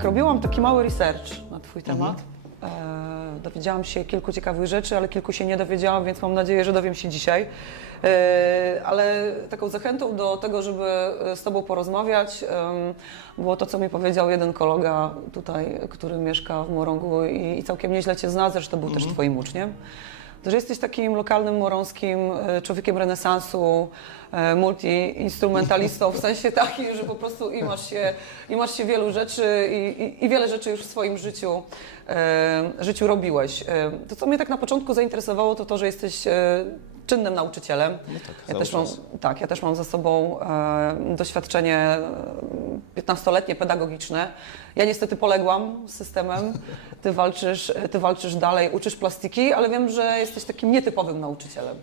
Jak robiłam taki mały research na Twój temat, e, dowiedziałam się kilku ciekawych rzeczy, ale kilku się nie dowiedziałam, więc mam nadzieję, że dowiem się dzisiaj. E, ale taką zachętą do tego, żeby z Tobą porozmawiać, em, było to, co mi powiedział jeden kolega tutaj, który mieszka w Morągu i, i całkiem nieźle Cię zna, zresztą był też Twoim uczniem. Że jesteś takim lokalnym morąskim e, człowiekiem renesansu, e, multi-instrumentalistą, w sensie takim, że po prostu i masz się, i masz się wielu rzeczy i, i, i wiele rzeczy już w swoim życiu, e, życiu robiłeś. To, co mnie tak na początku zainteresowało, to to, że jesteś czynnym nauczycielem. tak, ja też mam, tak, ja też mam za sobą e, doświadczenie e, 15-letnie pedagogiczne. Ja niestety poległam z systemem. Ty walczysz, ty walczysz dalej, uczysz plastiki, ale wiem, że jesteś takim nietypowym nauczycielem.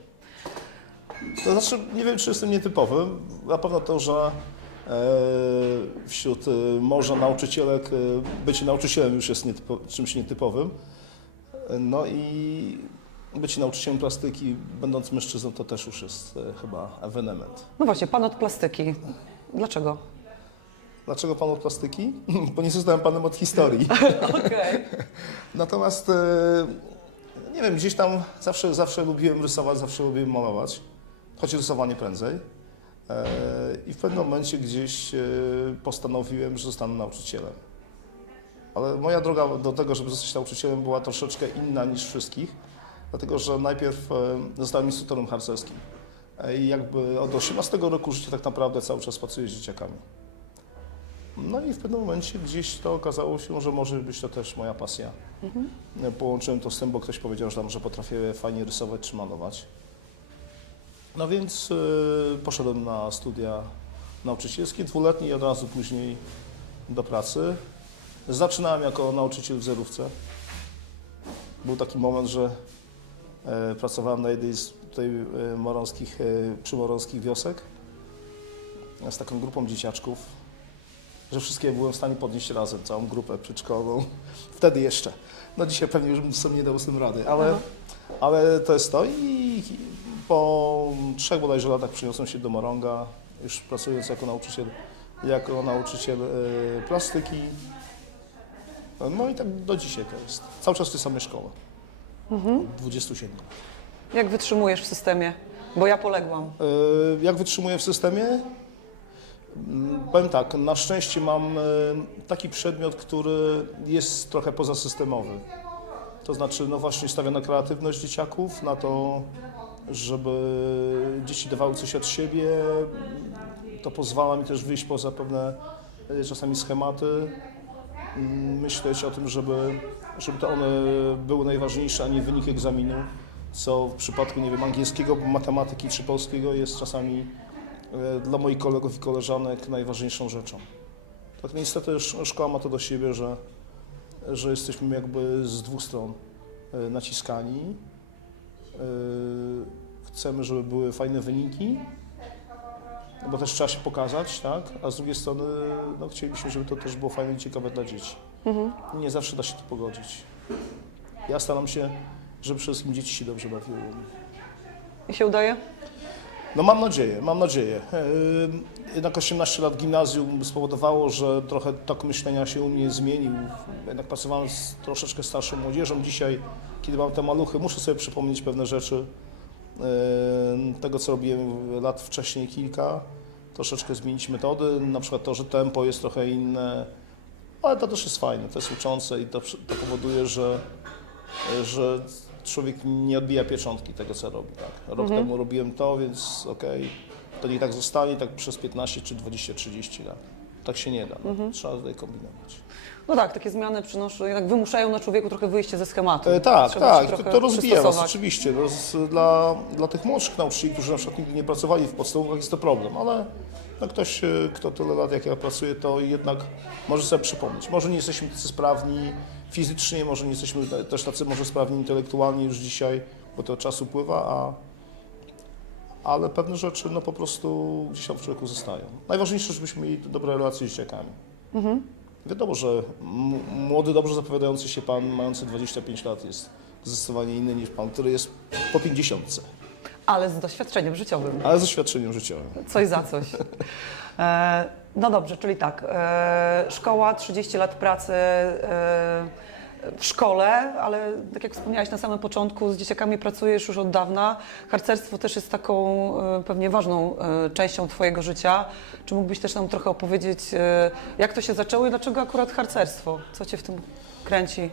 To znaczy, nie wiem, czy jestem nietypowy. Na pewno to, że e, wśród e, morza nauczycielek e, bycie nauczycielem już jest nietypo, czymś nietypowym. E, No i bycie nauczycielem plastyki, będąc mężczyzną, to też już jest e, chyba ewenement. No właśnie, pan od plastyki. Dlaczego? Dlaczego pan od plastyki? Bo nie zostałem panem od historii. Okej. Natomiast e, nie wiem, gdzieś tam zawsze, zawsze lubiłem rysować, zawsze lubiłem malować, choć rysowanie prędzej. E, I w pewnym momencie gdzieś e, postanowiłem, że zostanę nauczycielem. Ale moja droga do tego, żeby zostać nauczycielem, była troszeczkę inna niż wszystkich, dlatego że najpierw e, zostałem instruktorem harcerskim. E, I jakby od 18 roku życia tak naprawdę cały czas pracuję z dzieciakami. No i w pewnym momencie gdzieś to okazało się, że może być to też moja pasja. Połączyłem to z tym, bo ktoś powiedział, że, tam, że potrafię fajnie rysować czy malować. No więc y, poszedłem na studia nauczycielskie, dwuletnie i od razu później do pracy. Zaczynałem jako nauczyciel w zerówce. Był taki moment, że pracowałem na jednej z tutaj e, morąskich, e, przymorąskich wiosek z taką grupą dzieciaczków, że wszystkie byłem w stanie podnieść razem, całą grupę przedszkolną. Wtedy jeszcze. No dzisiaj pewnie już bym sobie nie dał z tym rady, ale, Aha. ale to jest to i po trzech bodajże latach przeniosłem się do Morąga, już pracując jako nauczyciel, jako nauczyciel e, plastyki. No i tak do dzisiaj to jest. Cały czas w tej samej szkole. 27 lat. Jak wytrzymujesz w systemie? Bo ja poległam. E, Jak wytrzymuję w systemie? Mm, Powiem tak, na szczęście mam e, taki przedmiot, który jest trochę pozasystemowy. To znaczy, no właśnie stawia na kreatywność dzieciaków, na to, żeby dzieci dawały coś od siebie. To pozwala mi też wyjść poza pewne e, czasami schematy. Mm, Myśleć o tym, żeby, żeby to one były najważniejsze, a nie wynik egzaminu, co w przypadku, nie wiem, angielskiego, matematyki czy polskiego jest czasami e, dla moich kolegów i koleżanek najważniejszą rzeczą. Tak niestety sz- szkoła ma to do siebie, że, że jesteśmy jakby z dwóch stron e, naciskani. E, Chcemy, żeby były fajne wyniki, bo też trzeba się pokazać, tak? A z drugiej strony no, chcielibyśmy, żeby to też było fajne i ciekawe dla dzieci. Nie zawsze da się to pogodzić. Ja staram się, żeby przede wszystkim dzieci się dobrze bawiły. I się udaje? No mam nadzieję, mam nadzieję. Yy, Jednak 18 lat gimnazjum spowodowało, że trochę tok myślenia się u mnie zmienił. Jednak pracowałem z troszeczkę starszą młodzieżą. Dzisiaj, kiedy mam te maluchy, muszę sobie przypomnieć pewne rzeczy yy, tego, co robiłem lat wcześniej kilka. Troszeczkę zmienić metody, na przykład to, że tempo jest trochę inne, ale to też jest fajne, to jest uczące i to, to powoduje, że, że człowiek nie odbija pieczątki tego, co robi. Tak? Rok temu robiłem to, więc okej, to niech tak zostanie tak przez 15 czy 20, 30 lat. Tak się nie da, no. trzeba tutaj kombinować. No tak, takie zmiany przynoszą, jednak wymuszają na człowieku trochę wyjście ze schematu. E, tak, Trzeba się tak, to, trochę to rozwija nas przystosować. oczywiście. No, dla, dla tych młodszych nauczycieli, którzy na przykład nigdy nie pracowali w podstawówkach jest to problem, ale no, ktoś, e, kto tyle lat jak ja pracuje, to jednak może sobie przypomnieć. Może nie jesteśmy tacy sprawni fizycznie, może nie jesteśmy te- też tacy może sprawni intelektualnie już dzisiaj, bo to czas upływa, a, ale pewne rzeczy no po prostu gdzieś tam w człowieku zostają. Najważniejsze, żebyśmy mieli dobre relacje z dzieciakami. Wiadomo, że młody, dobrze zapowiadający się pan, mający 25 lat, jest zdecydowanie inny niż pan, który jest po 50, Ale z doświadczeniem życiowym. ale z doświadczeniem życiowym. Coś za coś. E, no dobrze, czyli tak, e, szkoła, 30 lat pracy e, w szkole, ale tak jak wspomniałaś na samym początku, z dzieciakami pracujesz już od dawna. Harcerstwo też jest taką e, pewnie ważną e, częścią Twojego życia. Czy mógłbyś też nam trochę opowiedzieć, e, jak to się zaczęło i dlaczego akurat harcerstwo? Co Cię w tym kręci?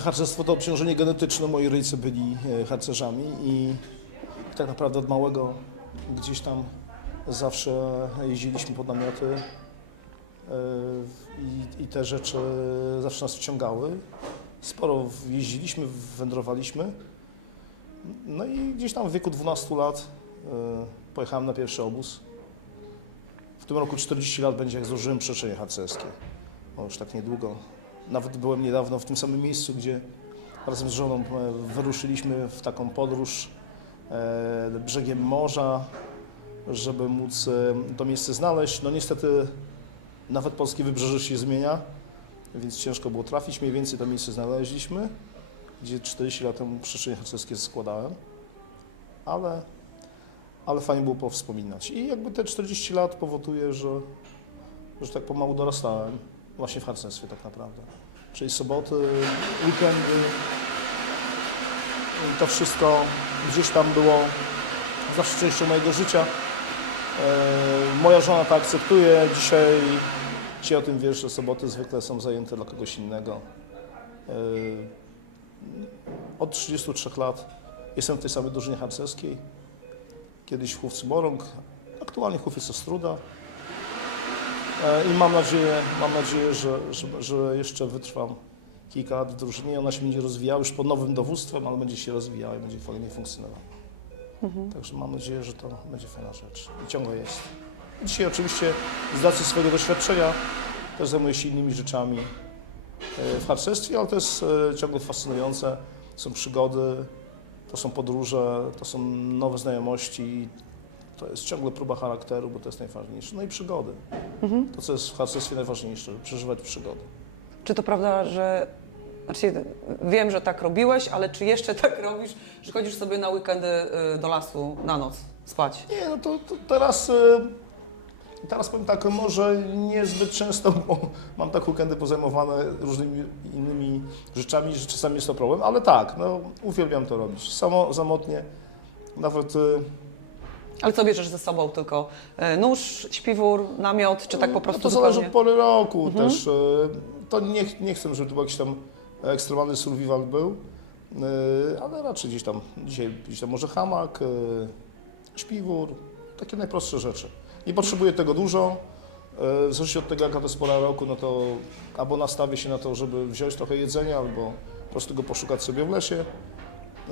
Harcerstwo to obciążenie genetyczne. Moi rodzice byli harcerzami i tak naprawdę od małego gdzieś tam zawsze jeździliśmy pod namioty i, i te rzeczy zawsze nas wciągały. Sporo jeździliśmy, wędrowaliśmy. No i gdzieś tam w wieku 12 lat e, pojechałem na pierwszy obóz. W tym roku 40 lat będzie jak złożyłem przeczenie harcerskie. O, już tak niedługo. Nawet byłem niedawno w tym samym miejscu, gdzie razem z żoną e, wyruszyliśmy w taką podróż e, brzegiem morza, żeby móc to miejsce znaleźć. No niestety nawet polskie wybrzeże się zmienia, więc ciężko było trafić. Mniej więcej to miejsce znaleźliśmy, gdzie 40 lat temu przyczenie harcerskie składałem, ale, ale fajnie było powspominać. I jakby te 40 lat powoduje, że, że tak pomału dorastałem właśnie w harcerstwie tak naprawdę. Czyli soboty, weekendy, to wszystko gdzieś tam było zawsze częścią mojego życia. E, Moja żona to akceptuje. Dzisiaj, dzisiaj o tym wiesz, że soboty zwykle są zajęte dla kogoś innego. E, Od 33 lat jestem w tej samej drużynie harcerskiej. Kiedyś w Chówcy Morąg, aktualnie Chówiec Ostruda. E, I mam nadzieję, mam nadzieję że, że, że jeszcze wytrwam kilka lat w drużynie. Ona się będzie rozwijała już pod nowym dowództwem, ale będzie się rozwijała i będzie fajnie funkcjonowała. Także mam nadzieję, że to będzie fajna rzecz. I ciągle jest. Dzisiaj oczywiście z racji swojego doświadczenia też zajmuję się innymi rzeczami e, w harcerstwie, ale to jest ciągle fascynujące. Są przygody, to są podróże, to są nowe znajomości, to jest ciągle próba charakteru, bo to jest najważniejsze. No i przygody. To, co jest w harcerstwie najważniejsze, żeby przeżywać przygody. Czy to prawda, że. Znaczy, wiem, że tak robiłeś, ale czy jeszcze tak robisz, że chodzisz sobie na weekendy y, do lasu na noc spać? Nie, no to, to teraz, e, teraz powiem tak, może niezbyt często, bo mam tak weekendy pozajmowane różnymi innymi rzeczami, że czasami jest to problem, ale tak, no uwielbiam to robić. Samo, samotnie, nawet e, Ale co bierzesz ze sobą tylko? Y, Nóż, śpiwór, namiot, czy tak po prostu no to zależy od pory roku też. e, To nie, nie chcę, żeby to był jakiś tam ekstremalny survival był, e, ale raczej gdzieś tam, dzisiaj gdzieś tam może hamak, e, śpiwór, takie najprostsze rzeczy. Nie potrzebuję tego dużo. e, W zależności od tego, jaka to jest pora roku, no to albo nastawię się na to, żeby wziąć trochę jedzenia, albo po prostu go poszukać sobie w lesie.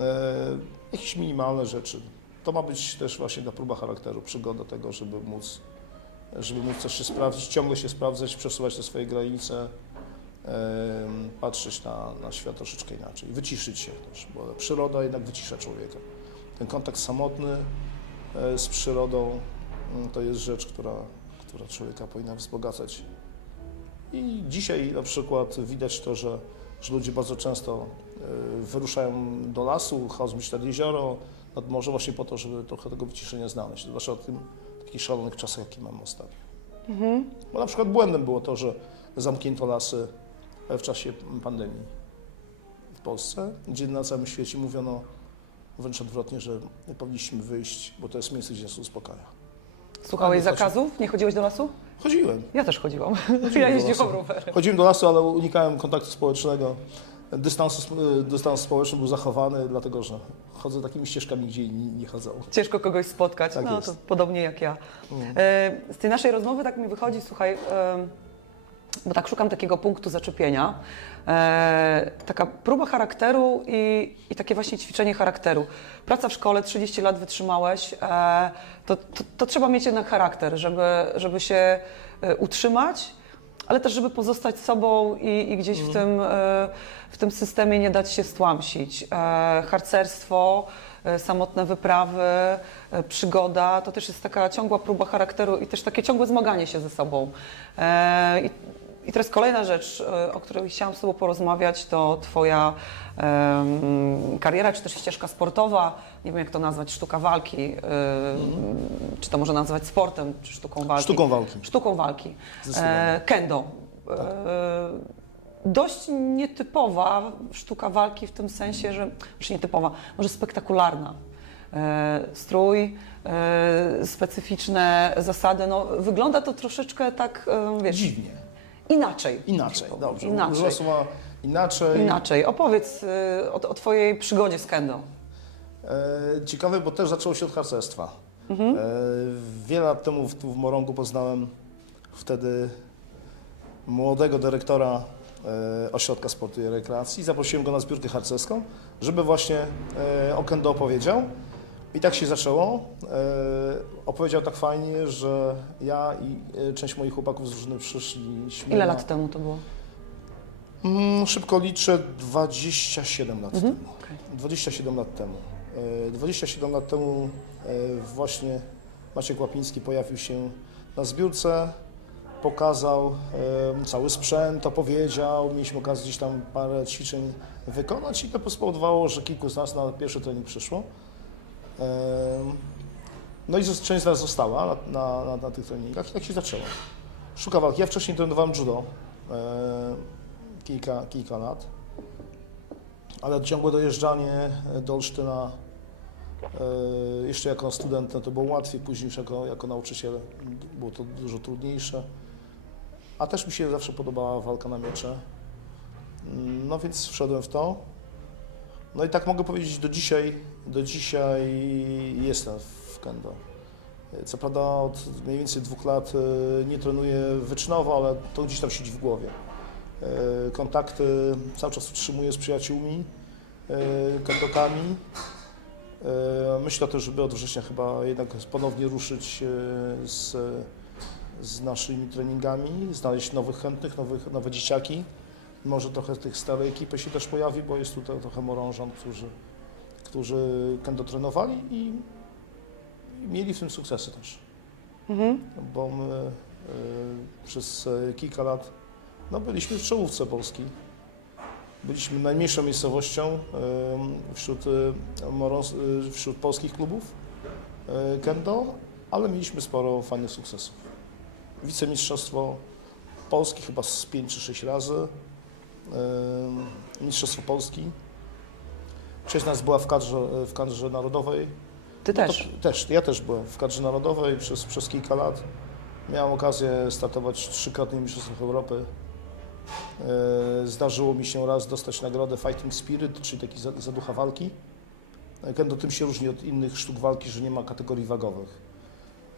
E, Jakieś minimalne rzeczy. To ma być też właśnie ta próba charakteru, przygoda tego, żeby móc żeby móc coś się sprawdzić, ciągle się sprawdzać, przesuwać te swoje granice, patrzeć na, na świat troszeczkę inaczej, wyciszyć się też, bo przyroda jednak wycisza człowieka. Ten kontakt samotny e, z przyrodą to jest rzecz, która, która człowieka powinna wzbogacać. I dzisiaj na przykład widać to, że, że ludzie bardzo często e, wyruszają do lasu, chodzą nad jezioro, nad morze właśnie po to, żeby trochę tego wyciszenia znaleźć. Zwłaszcza w tym takich szalonych czasach, jakie mamy ostatnio. Bo na przykład błędem było to, że zamknięto lasy w czasie pandemii w Polsce, gdzie na całym świecie mówiono wręcz odwrotnie, że powinniśmy wyjść, bo to jest miejsce, gdzie nas uspokaja. Słuchałeś zakazów? Nie chodziłeś do lasu? Chodziłem. Ja też chodziłam. Chodziłem Ja jeździłam rowerem. Chodziłem do lasu, ale unikałem kontaktu społecznego. Dystans, dystans społeczny był zachowany, dlatego że chodzę takimi ścieżkami, gdzie inni nie chodzą. Ciężko kogoś spotkać, Tak no jest. to podobnie jak ja. Mm. E, Z tej naszej rozmowy tak mi wychodzi, słuchaj, bo tak szukam takiego punktu zaczepienia, e, taka próba charakteru i, i takie właśnie ćwiczenie charakteru. Praca w szkole, 30 lat wytrzymałeś, e, to, to, to trzeba mieć jednak charakter, żeby, żeby się e, utrzymać, ale też żeby pozostać sobą i, i gdzieś w, tym, e, w tym systemie nie dać się stłamsić. E, Harcerstwo, e, samotne wyprawy, e, przygoda, to też jest taka ciągła próba charakteru i też takie ciągłe zmaganie się ze sobą. E, I, I teraz kolejna rzecz, e, o której chciałam z Tobą porozmawiać, to Twoja em, kariera, czy też ścieżka sportowa, nie wiem jak to nazwać, sztuka walki, em, czy to może nazwać sportem, czy sztuką walki. Sztuką walki. Sztuką walki. E, kendo. E, dość nietypowa sztuka walki w tym sensie, że, znaczy nietypowa, może spektakularna. E, strój, e, specyficzne zasady, no wygląda to troszeczkę tak, e, wiesz, Dziwnie. Inaczej. Inaczej, dobrze. Inaczej. Słowa inaczej. Inaczej. Opowiedz e, o, o Twojej przygodzie z kendo. E, ciekawe, bo też zaczęło się od harcerstwa. Mhm. E, wiele lat temu w, tu w Morągu poznałem wtedy młodego dyrektora e, Ośrodka Sportu i Rekreacji. Zaprosiłem go na zbiórkę harcerską, żeby właśnie e, o kendo opowiedział. I tak się zaczęło. E, opowiedział tak fajnie, że ja i e, część moich chłopaków z drużyny przyszliśmy Ile na... lat temu to było? Mm, szybko liczę, 27 lat Mhm. temu. Okej. 27 lat temu. E, 27 lat temu e, właśnie Maciek Łapiński pojawił się na zbiórce, pokazał e, cały sprzęt, opowiedział, mieliśmy okazję gdzieś tam parę ćwiczeń wykonać i to spowodowało, że kilku z nas na pierwszy trening przyszło. E, No i część z nas została na, na, na, tych treningach i tak się zaczęło. Szuka walki. Ja wcześniej trenowałem judo e, kilka, kilka lat. Ale ciągłe dojeżdżanie do Olsztyna e, jeszcze jako student no to było łatwiej, później już jako, jako nauczyciel było to dużo trudniejsze. A też mi się zawsze podobała walka na miecze. No więc wszedłem w to. No i tak mogę powiedzieć, do dzisiaj, do dzisiaj jestem w kendo. Co prawda od mniej więcej dwóch lat e, nie trenuję wyczynowo, ale to gdzieś tam siedzi w głowie. E, kontakty cały czas utrzymuję z przyjaciółmi, e, kandokami. E, Myślę też, żeby od września chyba jednak ponownie ruszyć z, z naszymi treningami, znaleźć nowych chętnych, nowych, nowe dzieciaki. Może trochę tych starej ekipy się też pojawi, bo jest tutaj trochę morążan, którzy, którzy kendo trenowali i, i mieli w tym sukcesy też. Mhm. Bo my e, przez e, kilka lat no, byliśmy w czołówce Polski. Byliśmy najmniejszą miejscowością wśród, e, e, wśród polskich klubów kendo, ale mieliśmy sporo fajnych sukcesów. Wicemistrzostwo Polski chyba z 5 czy 6 razy, Mistrzostwo Polski. Część nas była w kadrze, w kadrze narodowej, Ty no też. To, też. Ja też byłem w kadrze narodowej przez, przez kilka lat. Miałem okazję startować trzykrotnie w Mistrzostwach Europy. E, Zdarzyło mi się raz dostać nagrodę Fighting Spirit, czyli taki za- zaducha walki. E, Kendo tym się różni od innych sztuk walki, że nie ma kategorii wagowych.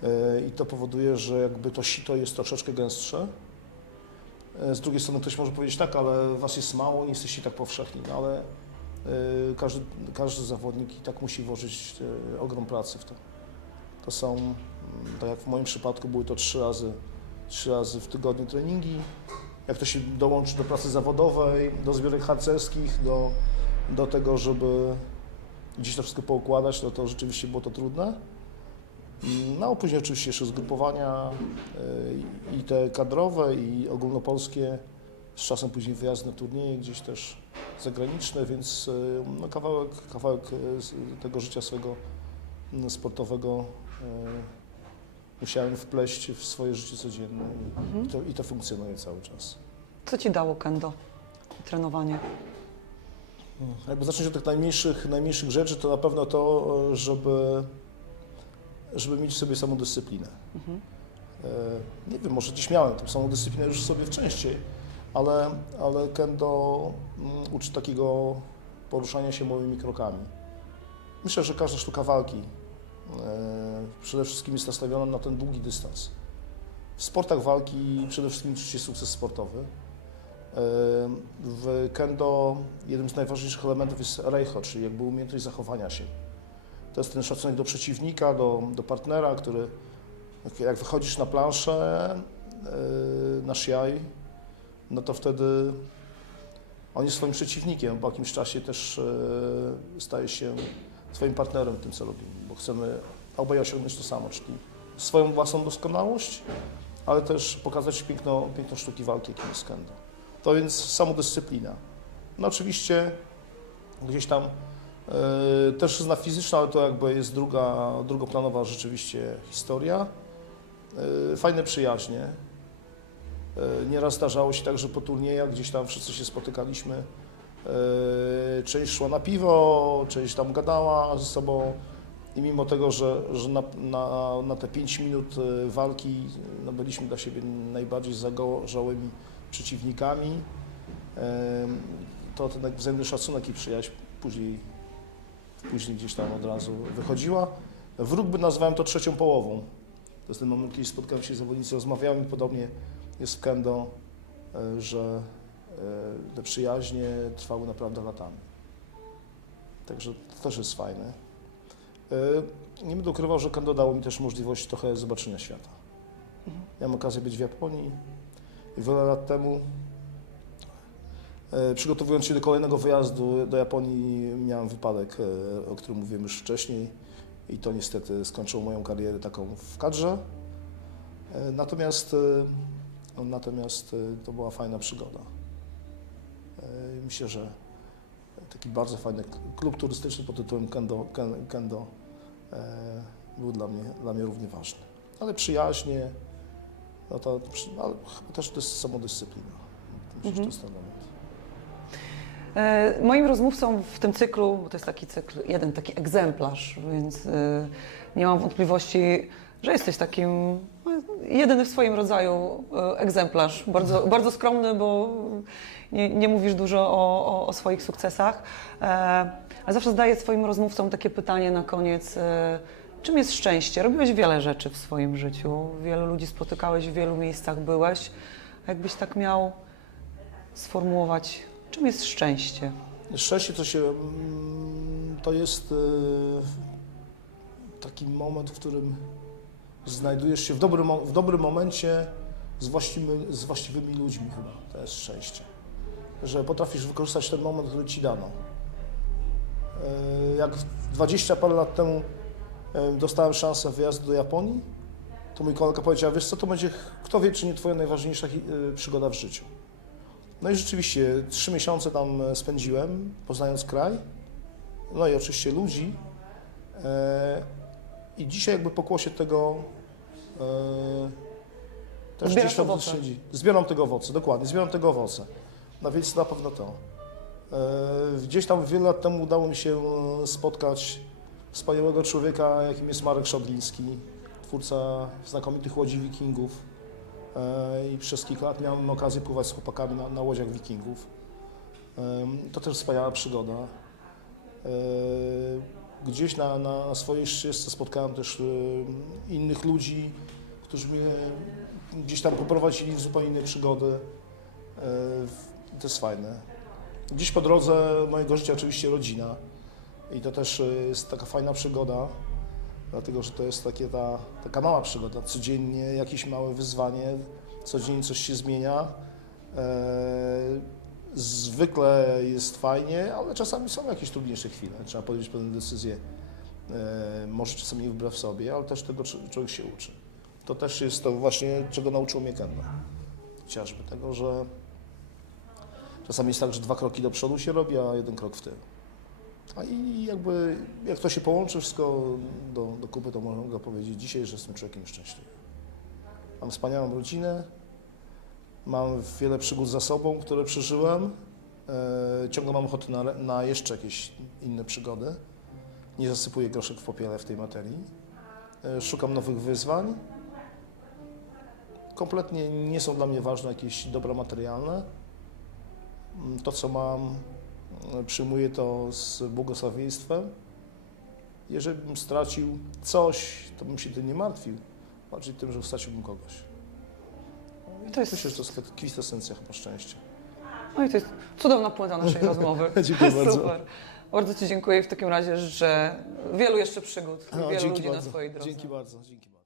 E, I to powoduje, że jakby to sito jest troszeczkę gęstsze. E, Z drugiej strony ktoś może powiedzieć tak, ale was jest mało, nie jesteście tak powszechni, no ale Y, Każdy, każdy zawodnik i tak musi włożyć y, ogrom pracy w to. To są, mm, tak jak w moim przypadku, były to trzy razy, trzy razy w tygodniu treningi. Jak to się dołączy do pracy zawodowej, do zbiorek harcerskich, do, do tego, żeby gdzieś to wszystko poukładać, no to rzeczywiście było to trudne. No później oczywiście jeszcze zgrupowania y, i te kadrowe, i ogólnopolskie, z czasem później wyjazdy na turnieje gdzieś też zagraniczne, więc y, no, kawałek, kawałek z tego życia swojego sportowego musiałem wpleść w swoje życie codzienne i, i, to, i to funkcjonuje cały czas. Co Ci dało kendo? Trenowanie. Jakby zacząć od tych najmniejszych, najmniejszych rzeczy, to na pewno to, żeby, żeby mieć w sobie samodyscyplinę. Mhm. E, Nie wiem, może gdzieś miałem tą samodyscyplinę już w sobie wcześniej, ale, ale kendo mm, uczy takiego poruszania się małymi krokami. Myślę, że każda sztuka walki e, przede wszystkim jest nastawiona na ten długi dystans. W sportach walki przede wszystkim liczy się sukces sportowy. E, W kendo jednym z najważniejszych elementów jest reicho, czyli jakby umiejętność zachowania się. To jest ten szacunek do przeciwnika, do, do partnera, który jak- wychodzisz na planszę, yy, na siaj, no to wtedy on jest swoim przeciwnikiem. Po jakimś czasie też yy, staje się swoim partnerem w tym, co robimy, bo chcemy obaj osiągnąć to samo, czyli swoją własną doskonałość, ale też pokazać piękno, piękno sztuki walki, jakim jest kendo. To więc samodyscyplina. No oczywiście gdzieś tam też zna fizyczna, ale to jakby jest druga, drugoplanowa rzeczywiście historia. E, fajne przyjaźnie. E, Nieraz zdarzało się tak, że po turniejach gdzieś tam wszyscy się spotykaliśmy. E, Część szła na piwo, część tam gadała ze sobą. I mimo tego, że, że na, na, na te 5 minut e, walki no, byliśmy dla siebie najbardziej zagorzałymi przeciwnikami, to ten wzajemny szacunek i przyjaźń później, później gdzieś tam od razu wychodziła. Wróg nazwałem to trzecią połową. To jest ten moment, kiedy spotkałem się z zawodnicy, rozmawiałem podobnie jest w kendo, e, że e, te przyjaźnie trwały naprawdę latami. Także to też jest fajne. E, Nie będę ukrywał, że kendo dało mi też możliwość trochę zobaczenia świata. Miałem okazję być w Japonii i wiele lat temu, przygotowując się do kolejnego wyjazdu do Japonii, miałem wypadek, e, o którym mówiłem już wcześniej i to niestety skończyło moją karierę taką w kadrze. E, Natomiast, e, natomiast e, to była fajna przygoda. E, Myślę, że taki bardzo fajny klub turystyczny pod tytułem Kendo, Ken- Kendo e, był dla mnie, dla mnie równie ważny. Ale przyjaźnie, no to, ale też to jest samodyscyplina. Myślę, że to jest moment. E, Moim rozmówcą w tym cyklu, bo to jest taki cykl, jeden taki egzemplarz, więc e, nie mam wątpliwości, że jesteś takim no, jedyny w swoim rodzaju e, egzemplarz. Bardzo, bardzo skromny, bo nie, nie mówisz dużo o, o, o swoich sukcesach. E, Ale zawsze zadaję swoim rozmówcom takie pytanie na koniec. e, Czym jest szczęście? Robiłeś wiele rzeczy w swoim życiu, wielu ludzi spotykałeś, w wielu miejscach byłeś. A Jakbyś tak miał sformułować, czym jest szczęście? Szczęście to się, mm, to jest e, taki moment, w którym znajdujesz się w dobrym, w dobrym momencie z właściwymi, z właściwymi ludźmi chyba. To jest szczęście. Że potrafisz wykorzystać ten moment, który ci dano. E, Jak 20 parę lat temu e, dostałem szansę wyjazdu do Japonii, to mój kolega powiedział, wiesz co, to będzie, kto wie, czy nie twoja najważniejsza przygoda w życiu. No i rzeczywiście trzy miesiące tam e, spędziłem, poznając kraj, no i oczywiście ludzi. E, I dzisiaj jakby pokłosie tego e, też Zbierasz gdzieś tam owoce. siedzi. Zbieram tego owoce, dokładnie, zbieram tego owoce. No więc na pewno to. Gdzieś tam wiele lat temu udało mi się spotkać wspaniałego człowieka, jakim jest Marek Szodliński, twórca znakomitych łodzi wikingów. E, I przez kilka lat miałem okazję pływać z chłopakami na, na łodziach wikingów. To też wspaniała przygoda. E, Gdzieś na, na swojej ścieżce spotkałem też e, innych ludzi, którzy mnie gdzieś tam poprowadzili w zupełnie inne przygody. To jest fajne. Dziś po drodze mojego życia oczywiście rodzina. I to też jest taka fajna przygoda, dlatego że to jest takie ta, taka mała przygoda. Codziennie jakieś małe wyzwanie, codziennie coś się zmienia. E, zwykle jest fajnie, ale czasami są jakieś trudniejsze chwile. Trzeba podjąć pewne decyzje, e, może czasami nie wbrew sobie, ale też tego cz- człowiek się uczy. To też jest to właśnie, czego nauczył mnie Kendo. Chociażby tego, że czasami jest tak, że dwa kroki do przodu się robi, a jeden krok w tył. A i jakby, jak to się połączy wszystko do, do kupy, to mogę powiedzieć dzisiaj, że jestem człowiekiem szczęśliwym. Mam wspaniałą rodzinę, mam wiele przygód za sobą, które przeżyłem. E, ciągle mam ochotę na, na jeszcze jakieś inne przygody. Nie zasypuję groszek w popiele w tej materii. E, szukam nowych wyzwań. Kompletnie nie są dla mnie ważne jakieś dobra materialne. Mm, To, co mam, przyjmuję to z błogosławieństwem. Jeżeli bym stracił coś, to bym się tym nie martwił. Bardziej tym, że straciłbym kogoś. I to jest, Myślę, że to jest kwintesencja chyba szczęścia. no i to jest cudowna puenta naszej rozmowy. Dziękuję bardzo. Super. Bardzo Ci dziękuję w takim razie, że wielu jeszcze przygód, No, wielu ludzi na bardzo. swojej drodze. Dzięki bardzo. Dzięki bardzo.